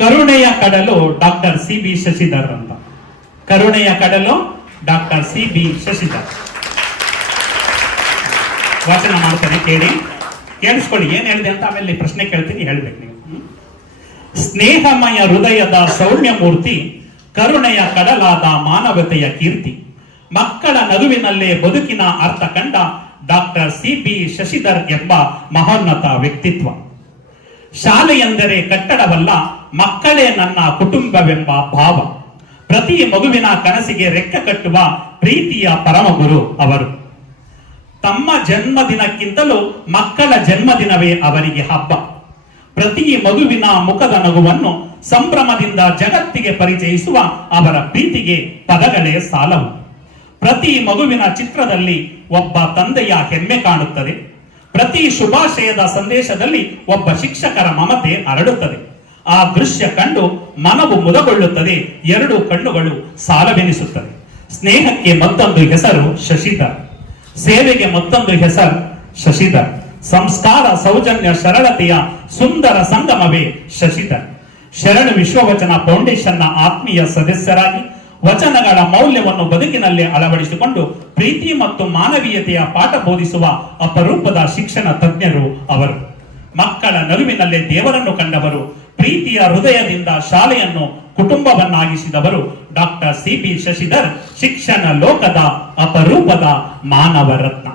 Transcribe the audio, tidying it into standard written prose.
ಕರುಣೆಯ ಕಡಲು doctor C B. Shashidhar ಅಂತ. ಕರುಣೆಯ ಕಡಲು ಡಾಕ್ಟರ್ ಸಿ.ಬಿ. ಶಶಿಧರ್ ವಾಚನ ಮಾಡ್ತಾನೆ, ಕೇಳಿಸ್ಕೊಳ್ಳಿ. ಏನ್ ಹೇಳಿದೆ ಅಂತ ಆಮೇಲೆ ಪ್ರಶ್ನೆ ಕೇಳ್ತೀನಿ, ಹೇಳ್ಬೇಕು ನೀವು. ಸ್ನೇಹಮಯ ಹೃದಯದ ಸೌಮ್ಯ ಮೂರ್ತಿ, ಕರುಣೆಯ ಕಡಲಾದ ಮಾನವತೆಯ ಕೀರ್ತಿ, ಮಕ್ಕಳ ನಗುವಿನಲ್ಲೇ ಬದುಕಿನ ಅರ್ಥ ಕಂಡ ಡಾಕ್ಟರ್ ಸಿ.ಬಿ. ಶಶಿಧರ್ ಎಂಬ ಮಹೋನ್ನತ ವ್ಯಕ್ತಿತ್ವ. ಶಾಲೆಯೆಂದರೆ ಕಟ್ಟಡವಲ್ಲ, ಮಕ್ಕಳೇ ನನ್ನ ಕುಟುಂಬವೆಂಬ ಭಾವ. ಪ್ರತಿ ಮಗುವಿನ ಕನಸಿಗೆ ರೆಕ್ಕೆ ಕಟ್ಟುವ ಪ್ರೀತಿಯ ಪರಮಗುರು ಅವರು. ತಮ್ಮ ಜನ್ಮದಿನಕ್ಕಿಂತಲೂ ಮಕ್ಕಳ ಜನ್ಮದಿನವೇ ಅವರಿಗೆ ಹಬ್ಬ. ಪ್ರತಿ ಮಗುವಿನ ಮುಖದ ನಗುವನ್ನು ಸಂಭ್ರಮದಿಂದ ಜಗತ್ತಿಗೆ ಪರಿಚಯಿಸುವ ಅವರ ಪ್ರೀತಿಗೆ ಪದಗಳೇ ಸಾಲವು. ಪ್ರತಿ ಮಗುವಿನ ಚಿತ್ರದಲ್ಲಿ ಒಬ್ಬ ತಂದೆಯ ಹೆಮ್ಮೆ ಕಾಣುತ್ತದೆ. ಪ್ರತಿ ಶುಭಾಶಯದ ಸಂದೇಶದಲ್ಲಿ ಒಬ್ಬ ಶಿಕ್ಷಕರ ಮಮತೆ ಹರಡುತ್ತದೆ. ಆ ದೃಶ್ಯ ಕಂಡು ಮನವು ಮುದಗೊಳ್ಳುತ್ತದೆ, ಎರಡು ಕಣ್ಣುಗಳು ಸಾಲವೆನಿಸುತ್ತದೆ. ಸ್ನೇಹಕ್ಕೆ ಮತ್ತೊಂದು ಹೆಸರು ಶಶಿಧರ್, ಸೇವೆಗೆ ಮತ್ತೊಂದು ಹೆಸರು ಶಶಿಧರ್. ಸಂಸ್ಕಾರ, ಸೌಜನ್ಯ, ಸರಳತೆಯ ಸುಂದರ ಸಂಗಮವೇ ಶಶಿಧರ್. ಶರಣು ವಿಶ್ವವಚನ ಫೌಂಡೇಶನ್ನ ಆತ್ಮೀಯ ಸದಸ್ಯರಾಗಿ ವಚನಗಳ ಮೌಲ್ಯವನ್ನು ಬದುಕಿನಲ್ಲಿ ಅಳವಡಿಸಿಕೊಂಡು ಪ್ರೀತಿ ಮತ್ತು ಮಾನವೀಯತೆಯ ಪಾಠ ಬೋಧಿಸುವ ಅಪರೂಪದ ಶಿಕ್ಷಣ ತಜ್ಞರು ಅವರು. ಮಕ್ಕಳ ನಗುವಿನಲ್ಲೇ ದೇವರನ್ನು ಕಂಡವರು, ಪ್ರೀತಿಯ ಹೃದಯದಿಂದ ಶಾಲೆಯನ್ನು ಕುಟುಂಬವನ್ನಾಗಿಸಿದವರು ಡಾಕ್ಟರ್ ಸಿ.ಬಿ. ಶಶಿಧರ್ ಶಿಕ್ಷಣ ಲೋಕದ ಅಪರೂಪದ ಮಾನವ ರತ್ನ.